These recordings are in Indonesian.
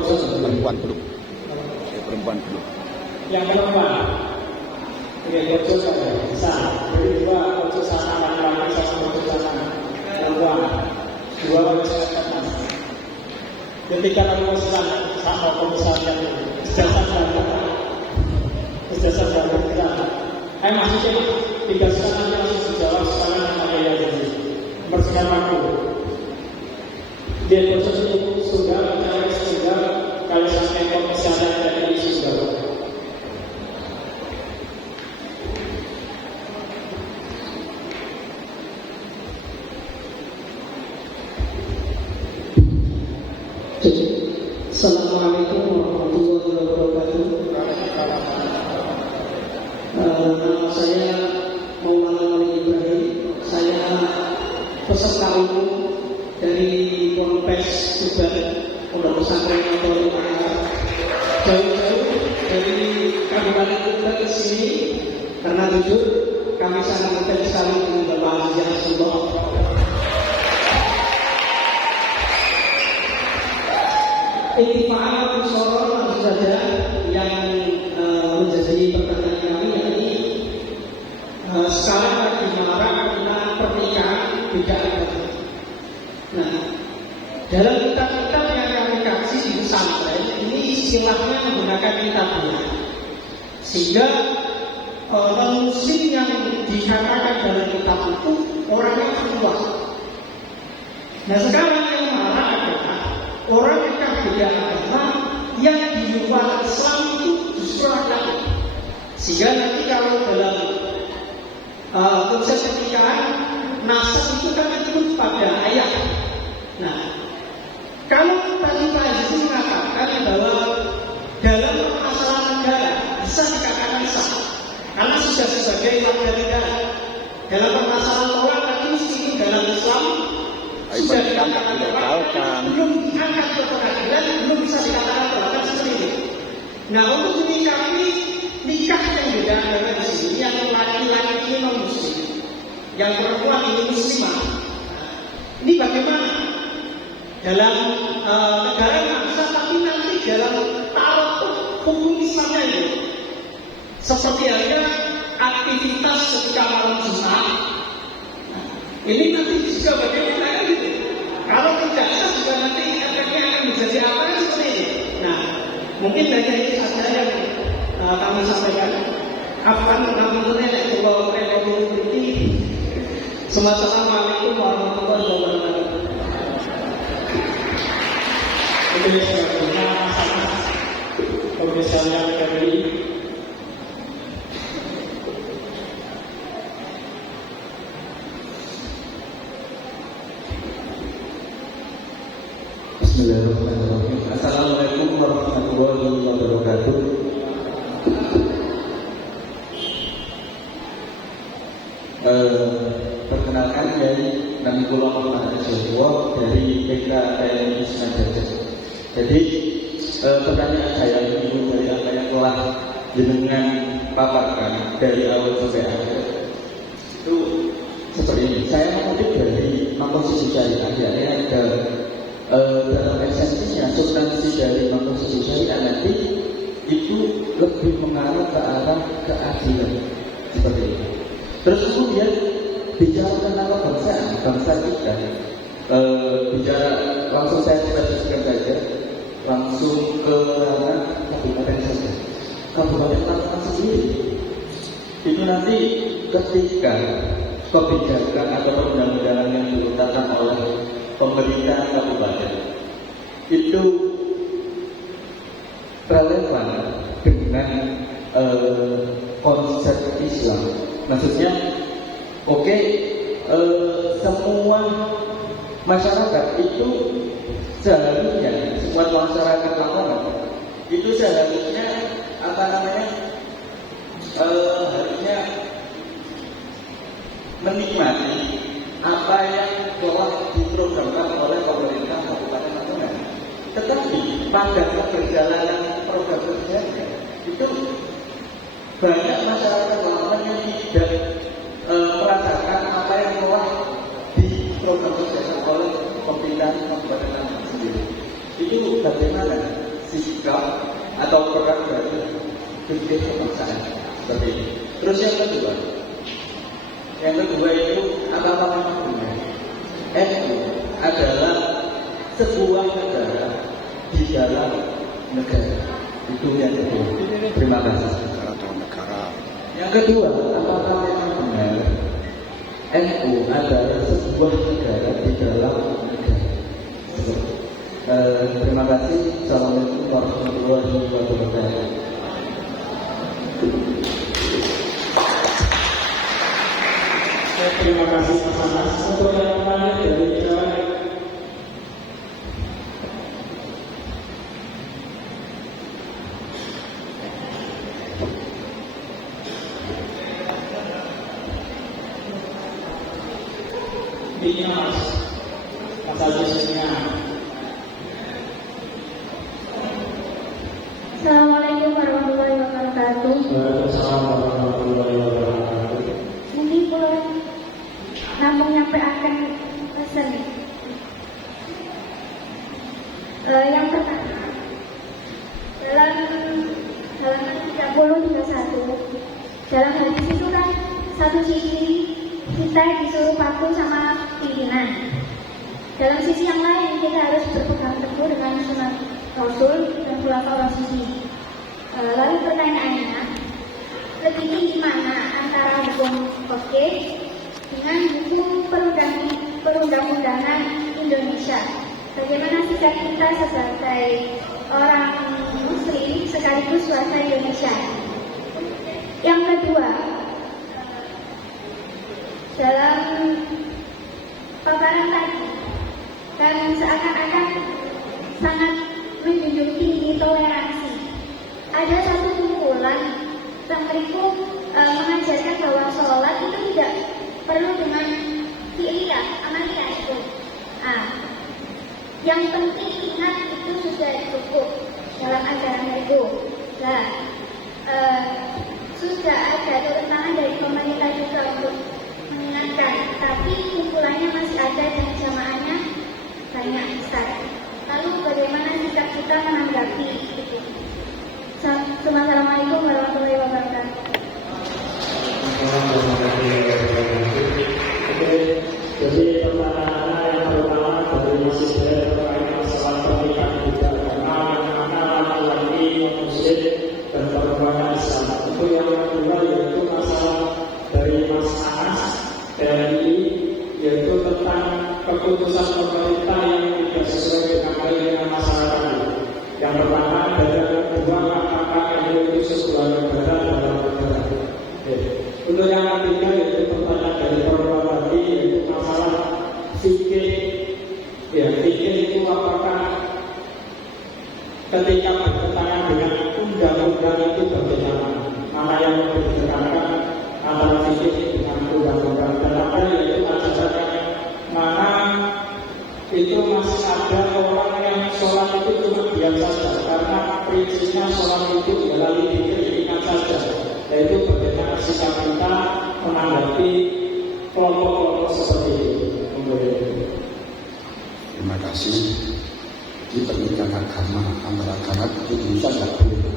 perempuan belum. Perempuan belum. Yang perempuan, pojok saja bisa. Jadi dua pojok sana laki-laki, satu pojok sana perempuan, dua pojok kanan. Ketika kamu pesan sama komisaris ijazah sarjana, maksudnya tiga sekarang langsung dijawab sekarang yang ada yang jadi membersihkan waktu. Dia proses itu sudah, kalau sampai komisaris dari sudah. Assalamualaikum warahmatullahi wabarakatuh. Nama saya Maulana Wali Ibrahim. Saya peserta umum dari Ponpes Tuban, Pondok Pesantren Notori Makassar. Jauh-jauh dari Kabupaten Tuban ke sini karena jujur kami sangat ngefans sekali dengan Bapak Haji Rasulullah. Intifaan atau sorot langsung saja yang menjadi pertanyaan kami yakni sekarang lagi marak tentang pernikahan beda agama. Nah, dalam kitab-kitab yang kami kaji di pesantren ini istilahnya menggunakan kitabnya, sehingga non-muslim yang dikatakan dalam kitab itu orangnya kuat. Nah, sekarang yang marak adalah orang nikah beda agama yang di luar Islam itu justru akan, sehingga nanti kalau dalam konsep pernikahan nasab itu kan ikut pada ayah. Nah, kalau tadi Pak Haji mengatakan bahwa dalam permasalahan negara bisa dikatakan sah karena sudah sebagai warga negara. Dalam permasalahan orang tadi meskipun dalam Islam sudah dikatakan belum diangkat ke pengadilan, belum bisa dikatakan terhadap seperti itu. Nah, untuk menyikapi nikah yang beda agama di sini, yang laki-laki ini non muslim, yang perempuan ini muslimah. Ini bagaimana? Dalam negara bangsa, tapi nanti dalam taraf hukum Islamnya itu, seperti halnya aktivitas ketika malam Jumat. Ini nanti juga bagaimana kan gitu. Kalau tidak sah juga nanti efeknya akan menjadi apa kan seperti ini. Nah, mungkin hanya ini saja yang kami sampaikan. Afwan mengamalnya kalau ini. Assalamualaikum warahmatullahi wabarakatuh. Itu yang sebetulnya masalah misalnya dari Bismillahirrahmanirrahim. Assalamualaikum warahmatullahi wabarakatuh. Perkenalkan dari Nami Kula Muhammad Joshua dari PKN Wisma Jajah. Jadi pertanyaan saya ini dari apa yang telah jenengan paparkan dari awal sampai akhir itu seperti ini. Saya mengutip dari Konstitusi Syariah, yakni ada dalam esensinya, substansi dari Konstitusi Syariah nanti itu lebih mengarah ke arah keadilan seperti ini. Terus kemudian bicara tentang kebangsaan, bangsa kita, bicara langsung saya spesifikkan saja, langsung ke ranah kabupaten saja. Kabupaten Tangerang sendiri itu nanti ketika kebijakan atau undang-undangan yang diletakkan oleh pemerintah kabupaten itu relevan dengan konsep Islam. Maksudnya, oke, semua masyarakat itu seharusnya, semua masyarakat lapangan itu seharusnya harusnya menikmati apa yang telah diprogramkan oleh pemerintah Kabupaten Lamongan. Tetapi pada perjalanan program kerjanya itu banyak masyarakat Lamongan yang tidak merasakan apa yang telah diprogramkan oleh pemerintah Kabupaten Lamongan sendiri. Itu bagaimana sikap atau produk dari fikih kebangsaan seperti ini. Terus yang kedua itu apakah memang benar NU adalah sebuah negara di dalam negara? Itu yang kedua. Terima kasih. Negara. Yang kedua, apakah memang benar NU adalah sebuah negara di dalam negara? Terima kasih. Assalamualaikum warahmatullahi wabarakatuh. Terima kasih Mas. Untuk yang terakhir dari jawaban ini Mas Ajisnya. Assalamualaikum warahmatullahi wabarakatuh. Waalaikumsalam warahmatullahi wabarakatuh. Ini pun namun nyampe akan pesan. Yang pertama, dalam halaman 30-31, dalam hadis itu kan satu sisi kita disuruh patuh sama pimpinan. Dalam sisi yang lain kita harus berpegang teguh dengan sunnah Rasul dan khulafaur rasyidin. Lalu pertanyaannya, lebih tinggi mana antara hukum fikih dengan hukum perundang-undangan Indonesia? Bagaimana sikap kita sebagai orang Muslim sekaligus warga Indonesia? Yang kedua, dalam paparan tadi dan seakan-akan sangat menjunjung tinggi toleransi. Ada satu kumpulan yang mengajarkan bahwa sholat itu tidak perlu dengan fi'liyah, amaliyah itu. Yang penting ingat itu sudah cukup dalam ajaran itu. Sudah ada tuntunan dari pemerintah juga untuk mengingatkan, tapi kumpulannya masih ada dan jamaahnya banyak besar. Lalu bagaimana sikap kita menanggapi itu? Assalamualaikum warahmatullahi wabarakatuh. Jadi pertanyaannya yang pertama dari masih saya terkait masalah pernikahan juga, karena laki-laki muslim dan perempuan Islam. Itu yang kedua yaitu masalah dari Mas Anas dari yaitu tentang keputusan pemerintah yang tidak sesuai dengan keinginan masyarakat. Yang pertama dan yang kedua, apakah itu sebuah negara dalam negara? Untuk yang ketiga yaitu pertanyaan dari perempuan tadi yaitu masalah fikih. Ya, fikih itu apakah ketika bertentangan dengan undang-undang itu bagaimana? Mana yang lebih ditekankan antara fikih dengan undang-undang? Dan apa yaitu ajaran mana itu masih ada orang yang sholat itu cuma diam saja, karena prinsipnya sholat itu adalah dikir-dikirkan saja. Yaitu bagaimana sikap kita menanggapi kelompok-kelompok seperti itu. Terima kasih. Di pernikahan agama antara agama itu bisa tidak boleh.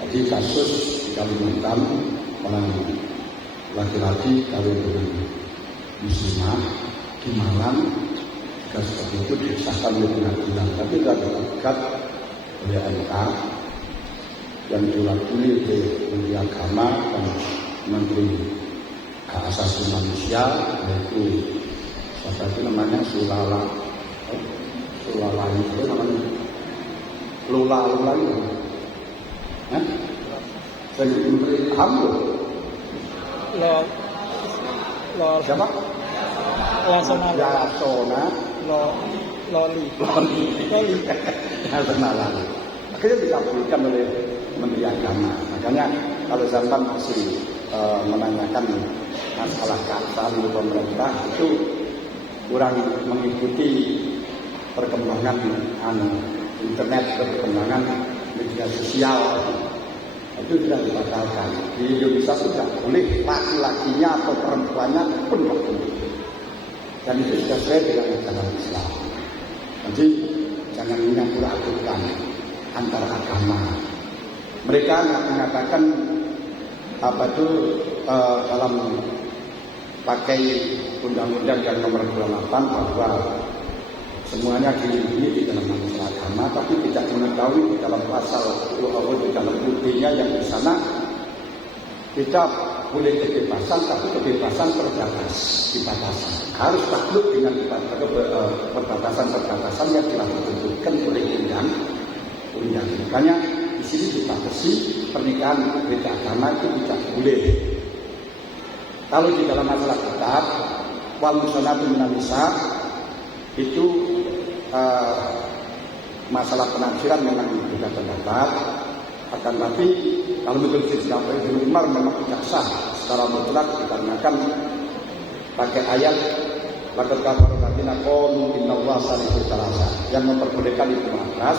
Jadi kasus di Kalimantan orang laki-laki kawin dengan muslimah di Malang jika seperti itu disahkan oleh pengadilan, tapi tidak tergugat oleh MK yang diwakili oleh Menteri Agama dan Menteri Hak Asasi Manusia, yaitu siapa itu namanya Sulala itu namanya Lula itu, saya Menteri Hamil. Siapa? Yasona Loli. Yasona. Akhirnya dikabulkan oleh Menteri Agama. Makanya kalau zaman masih menanyakan masalah keabsahan pemerintah itu kurang mengikuti perkembangan internet, perkembangan media sosial. Itu tidak dibatalkan. Di Indonesia sudah boleh laki-lakinya atau perempuannya pun boleh. Dan itu sudah sesuai dengan ajaran Islam. Jadi jangan menyampuradukan antara agama. Mereka mengatakan dalam pakai undang-undang yang nomor 28 bahwa semuanya dilindungi di dalam masalah agama, tapi tidak mengetahui di dalam pasal di dalam UUD-nya yang di sana kita boleh kebebasan, tapi kebebasan terbatas, dibatasi. Harus takluk dengan perbatasan-perbatasan yang telah ditentukan oleh undang-undang. Makanya di sini dibatasi pernikahan beda agama itu tidak boleh. Kalau di dalam masalah kitab wal musannatu minan nisa itu masalah penafsiran memang juga pendapat, akan tapi kalau menurut Ibnu Umar memang tidak sah secara mutlak dikarenakan pakai ayat laqad kafara alladziina qalu innallaha salisu salasa yang memperbolehkan itu atas,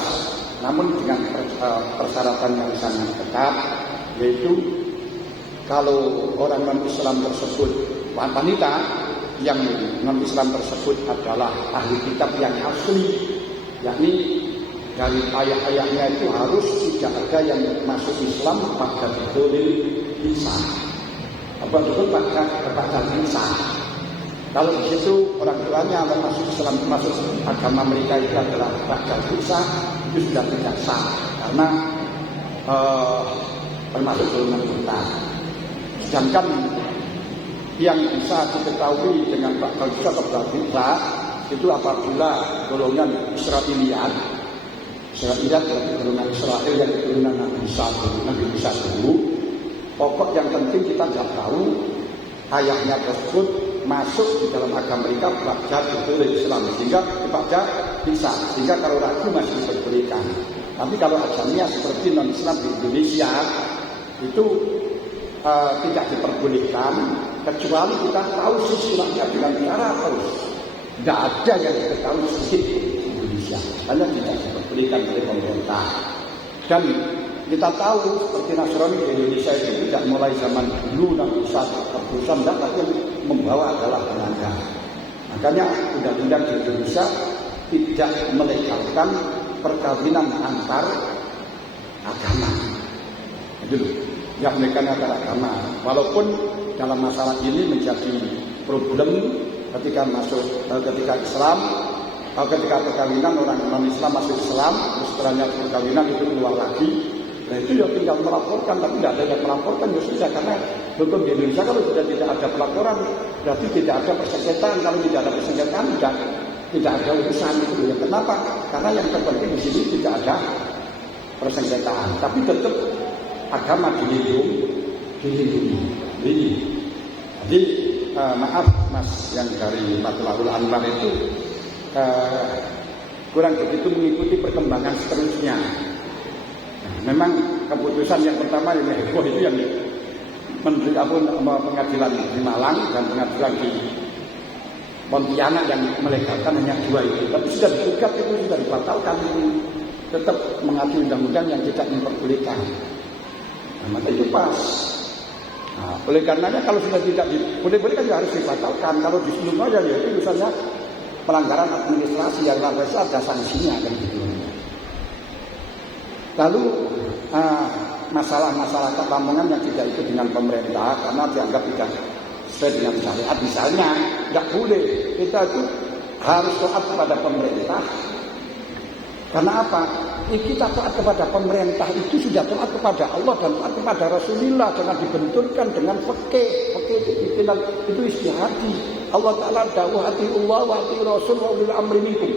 namun dengan persyaratan yang sangat ketat, yaitu kalau orang non-Islam tersebut wanita yang non-Islam tersebut adalah ahli kitab yang asli, yakni dari ayah-ayahnya itu harus tidak ada yang masuk Islam pada betul lisan, betul pada lisan. Kalau di situ orang tuanya masuk Islam, masuk agama mereka itu adalah pada lisan, itu sudah tidak sah karena termasuk golongan kita. Sedangkan yang bisa diketahui dengan bakal bisa kita itu apabila golongan Israiliyat berarti golongan Israel yang keturunan Nabi Isa dulu. Pokok yang penting kita tidak tahu ayahnya tersebut masuk di dalam agama mereka belajar betul Islam sehingga dibaca bisa, sehingga kalau ragu masih diperbolehkan. Tapi kalau agamanya seperti non-Islam di Indonesia itu tidak diperbolehkan kecuali kita tahu silsilahnya dengan cara terus. Tidak ada yang kita tahu sedikit di Indonesia, hanya tidak diperbolehkan oleh pemerintah. Dan kita tahu seperti Nasrani di Indonesia itu tidak mulai zaman dulu Nabi Isa terberusan, tapi membawa adalah Belanda. Makanya undang-undang di Indonesia tidak melegalkan perkawinan antar agama. Itu yang mereka antar agama. Walaupun dalam masalah ini menjadi problem ketika Islam, ketika perkawinan orang non-Islam masuk Islam, terus setelahnya perkawinan itu keluar lagi. Nah itu ya tinggal melaporkan, tapi tidak ada yang melaporkan ya sudah, karena hukum di Indonesia kalau sudah tidak ada pelaporan berarti tidak ada persengketaan. Kalau tidak ada persengketaan tidak ada urusan itu. Ya kenapa? Karena yang terpenting di sini tidak ada persengketaan, tapi tetap agama dilindungi. Jadi maaf Mas yang dari Matlahul Anwar itu kurang begitu mengikuti perkembangan seterusnya. Memang keputusan yang pertama yang heboh itu yang pengadilan di Malang dan pengadilan di Pontianak yang melegalkan hanya 2 itu. Tapi sudah digugat itu sudah dibatalkan, itu tetap mengacu undang-undang yang tidak memperbolehkan. Nah, maka itu pas. Nah, oleh karenanya kalau sudah tidak boleh-bolehkan ya harus dibatalkan. Kalau di sebelumnya ya itu misalnya pelanggaran administrasi yang ada sanksinya kan gitu. Lalu masalah-masalah ketampungan yang tidak ikut dengan pemerintah karena dianggap tidak sesuai dengan syariat, misalnya tidak boleh, kita itu harus taat kepada pemerintah. Karena apa? Kita taat kepada pemerintah itu sudah taat kepada Allah dan taat kepada Rasulullah, jangan dibenturkan dengan fikih itu pimpinan itu istihadi. Allah Ta'ala dawuh atiullah wa ati Rasul wa ulil amri minkum.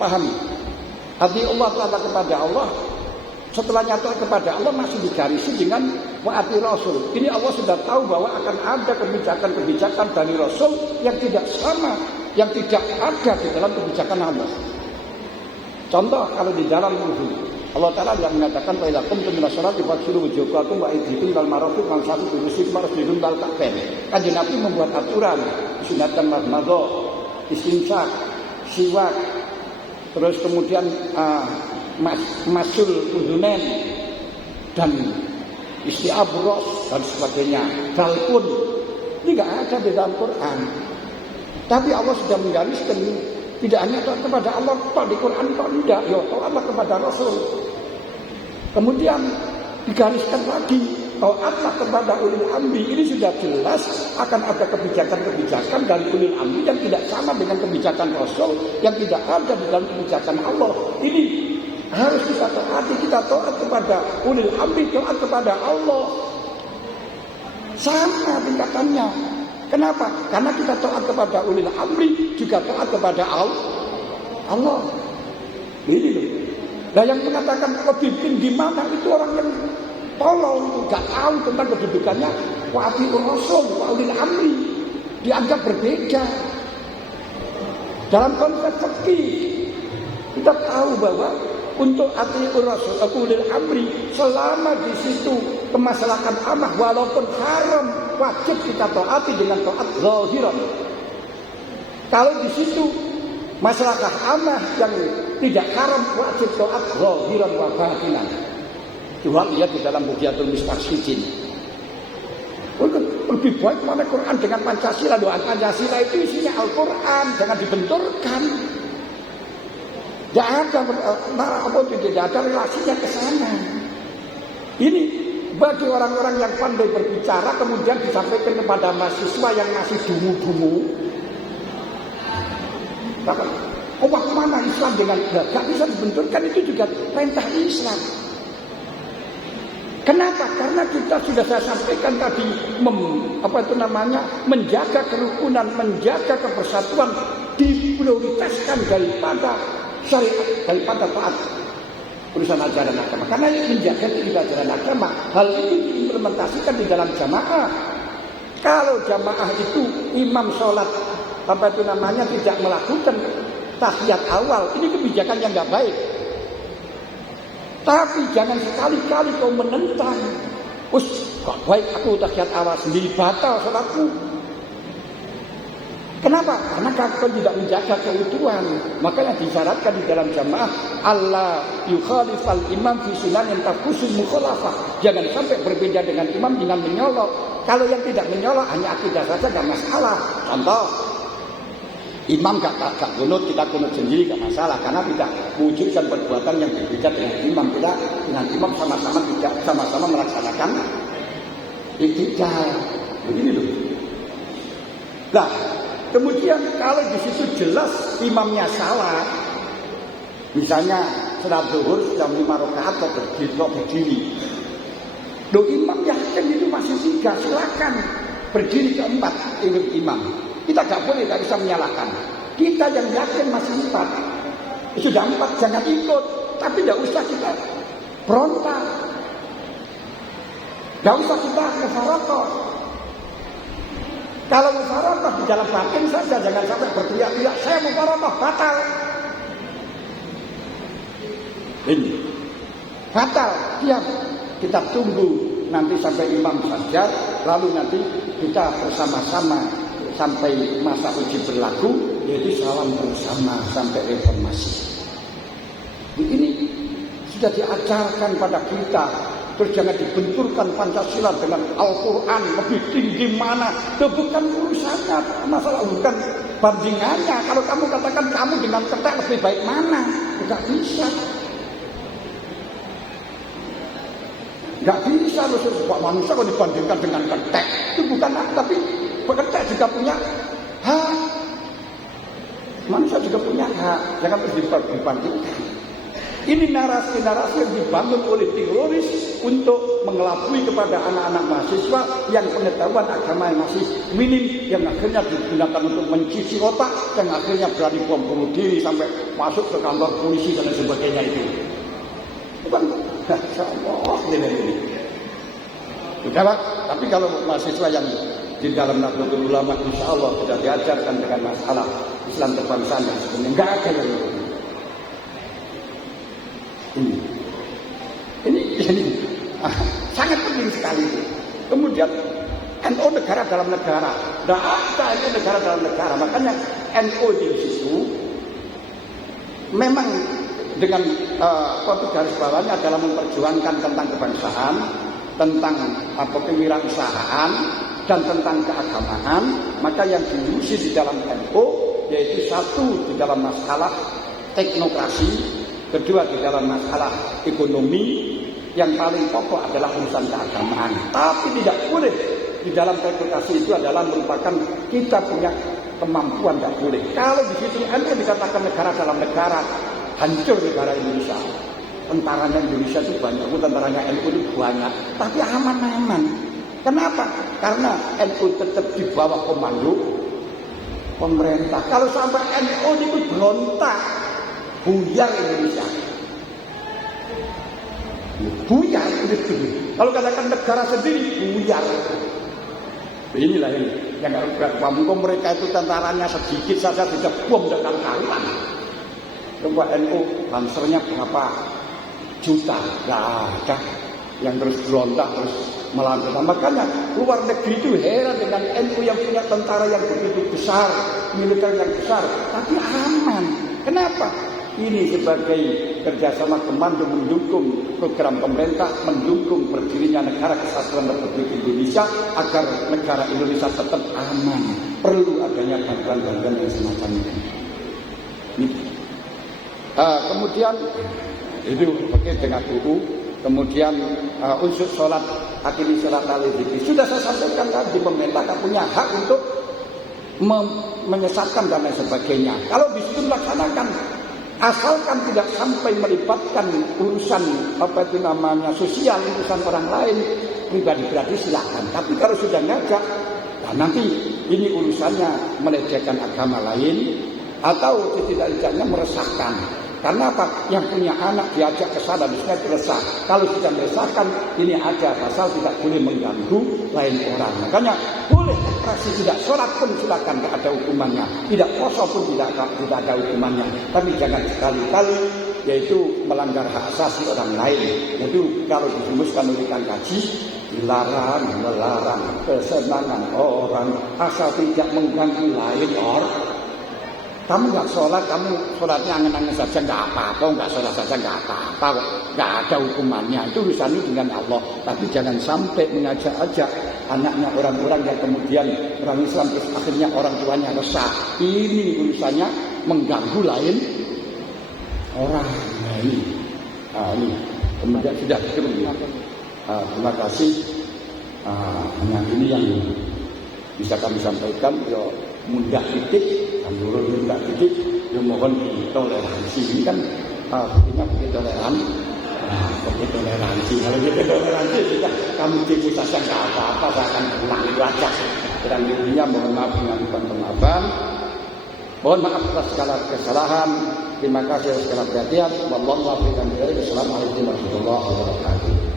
Paham? Hati Allah Ta'ala kepada Allah, setelahnya taat kepada Allah masih digarisi dengan wa'ati Rasul. Ini Allah sudah tahu bahwa akan ada kebijakan-kebijakan dari Rasul yang tidak sama, yang tidak ada di dalam kebijakan Allah. Contoh kalau di dalam wudhu, Allah Ta'ala yang mengatakan fa idza qumtum ila sholati faghsilu wujuhakum wa aydiyakum ilal marafiq wamsahu bi ru'usikum warjulakum ilal ka'bayn. Kanjeng Nabi membuat aturan sunatan madmadha, istinsak, siwak, terus kemudian masul udunen dan istiabros dan sebagainya. Dalpun ini nggak ada di dalam Quran, tapi Allah sudah menggariskan Tidak hanya taat kepada Allah, taat di Quran, taat tidak, ya taatlah kepada Rasul. Kemudian digariskan lagi, taatlah kepada ulil amri. Ini sudah jelas akan ada kebijakan-kebijakan dari ulil amri yang tidak sama dengan kebijakan Rasul, yang tidak ada di dalam kebijakan Allah. Ini harus kita taati, kita taat kepada ulil amri, taat kepada Allah. Sama tingkatannya. Kenapa? Karena kita taat kepada ulil amri, juga taat kepada Allah. Ini loh. Nah yang mengatakan lebih tinggi mana itu orang yang tolol itu, gak tahu tentang kedudukannya wa atiur rasul, wa ulil amri. Dianggap berbeda. Dalam konteks fikih kita tahu bahwa untuk atiur rasul, ulil amri, selama di situ kemaslahatan amah walaupun haram, wajib kita taati dengan taat zahiran. Kalau di situ masalah amah yang tidak haram, wajib taat zahiran wa batinan. Tuhan lihat di dalam Bughyatul Mustaqsidin. Lebih baik mana Quran dengan Pancasila. Doa Pancasila itu isinya Al-Quran, jangan dibenturkan. Tidak ada relasinya ke sana. Ini bagi orang-orang yang pandai berbicara kemudian disampaikan kepada mahasiswa yang masih dungu-dungu. Mana Islam dengan gak bisa dibenturkan, itu juga perintah Islam. Kenapa? Karena kita sudah saya sampaikan tadi menjaga kerukunan, menjaga kebersatuan diprioritaskan daripada syariat, daripada taat urusan ajaran agama. Karena menjaga ajaran agama, hal itu diimplementasikan di dalam jamaah. Kalau jamaah itu imam sholat tidak melakukan tahiyat awal, ini kebijakan yang nggak baik. Tapi jangan sekali-kali kau menentang. Kok baik aku tahiyat awal sendiri, batal sholatku. Kenapa? Karena kau tidak menjaga keutuhan. Makanya disyaratkan di dalam jamaah Allah yukhalifal imam fi sunan yang takusul mukhalafah. Jangan sampai berbeda dengan imam dengan menyolok. Kalau yang tidak menyolok hanya akidah saja gak masalah. Contoh, imam gak kunut, kita kunut sendiri gak masalah, karena tidak mewujudkan perbuatan yang berbeda dengan imam. Tidak, dengan imam sama-sama melaksanakan iktidal. Begini loh. Nah, kemudian kalau di situ jelas imamnya salah, misalnya salat zuhur sudah 5 rakaat atau berdiri. Loh, imam yakin itu masih 3, silakan berdiri ke 4 ikut imam. Kita gak boleh, gak bisa menyalahkan. Kita yang yakin masih 4, sudah 4 jangan ikut. Tapi gak usah kita berontak, gak usah kita mufaroqah. Kalau mufaroqah di dalam batin saja, jangan sampai berteriak-teriak saya mufaroqah, batal. Ini batal. Diam, kita tunggu nanti sampai imam saja, lalu nanti kita bersama-sama sampai masa uji berlaku, yaitu salam bersama sampai reformasi. Ini sudah diajarkan pada kita. Terus jangan dibenturkan Pancasila dengan Al-Quran lebih tinggi mana. Itu bukan urusannya, masalah bukan bandingannya. Kalau kamu katakan kamu dengan ketek lebih baik mana, tidak bisa. Tidak bisa loh, manusia kalau dibandingkan dengan ketek. Itu bukan, tapi ketek juga punya hak. Manusia juga punya hak, jangan terus dibandingkan. Ini narasi-narasi yang dibangun oleh teroris untuk mengelabui kepada anak-anak mahasiswa yang pengetahuan agama yang masih minim, yang akhirnya digunakan untuk mencuci otak, yang akhirnya berani bom bunuh diri sampai masuk ke kantor polisi dan sebagainya itu. Bukan, Masya Allah, ini. Sudah Pak, tapi kalau mahasiswa yang di dalam Nahdlatul Ulama, insya Allah sudah diajarkan dengan masalah Islam kebangsaan dan sebagainya, enggak ada yang ini sangat penting sekali. Kemudian NU negara dalam negara, tidak ada NU negara dalam negara. Makanya NU di situ memang dengan garis bawahnya adalah memperjuangkan tentang kebangsaan, tentang kewirausahaan dan tentang keagamaan. Maka yang diurusi di dalam NU yaitu satu di dalam masalah teknokrasi, kedua di dalam masalah ekonomi, yang paling pokok adalah urusan keagamaan. Tapi tidak boleh di dalam teknokrasi itu adalah merupakan kita punya kemampuan, tidak boleh. Kalau di situ NU dikatakan negara dalam negara, hancur negara Indonesia. Tentaranya Indonesia itu banyak, tentaranya NU itu banyak, tapi aman-aman. Kenapa? Karena NU tetap di bawah komando pemerintah. Kalau sampai NU itu berontak, buyar Indonesia. Buyar itu. Kalau katakan negara sendiri, buyar. Inilah ini yang harus kamu. Mereka itu tentaranya sedikit saja tidak bom dengan karuan. Coba NU bansernya berapa juta? Nggak ada. Yang terus berontak terus melanjutkan. Makanya luar negeri itu heran dengan NU yang punya tentara yang begitu besar, militer yang besar, tapi aman. Kenapa? Ini sebagai kerjasama komando mendukung program pemerintah, mendukung berdirinya negara kesatuan Republik Indonesia agar negara Indonesia tetap aman. Perlu adanya bantuan-bantuan yang semacam ini. Kemudian itu pakai dengan UU. Kemudian unsur sholat, akili sholat al-zikri. Sudah saya sampaikan tadi, pemerintah punya hak untuk menyesatkan dan lain sebagainya. Kalau di situ melaksanakan, asalkan tidak sampai melibatkan urusan sosial, urusan orang lain, pribadi silakan. Tapi kalau sudah ngajak, nah nanti ini urusannya melecehkan agama lain atau tidak-tidaknya meresahkan. Karena apa? Yang punya anak diajak ke sana bisa resah. Kalau sudah meresahkan, ini aja pasal tidak boleh mengganggu lain orang. Makanya boleh operasi tidak sholat pun silakan, tidak ada hukumannya. Tidak puasa pun tidak ada hukumannya. Tapi jangan sekali-kali yaitu melanggar hak asasi orang lain. Yaitu kalau dirumuskan oleh kaji, dilarang melarang kesenangan orang asal tidak mengganggu lain orang. Kamu nggak sholat, kamu sholatnya angen-angen saja nggak apa-apa, nggak sholat saja nggak apa-apa, nggak ada hukumannya. Itu urusannya dengan Allah. Tapi jangan sampai mengajak-ajak anaknya orang-orang yang kemudian orang Islam terus akhirnya orang tuanya resah. Ini urusannya mengganggu lain orang. Nah ini kemudian sudah terima kasih. Hanya ini yang bisa kami sampaikan. Yo mudah titik. Menurut minta titik, yang mohon toleransi. Ini kan artinya toleransi. Pakai toleransi. Kalau kita toleransi, sudah kamu tipu saja nggak apa-apa, saya akan pulang baca. Dan intinya mohon maaf dengan pemaafan. Mohon maaf atas segala kesalahan. Terima kasih atas segala perhatian. Wassalamualaikum warahmatullahi wabarakatuh.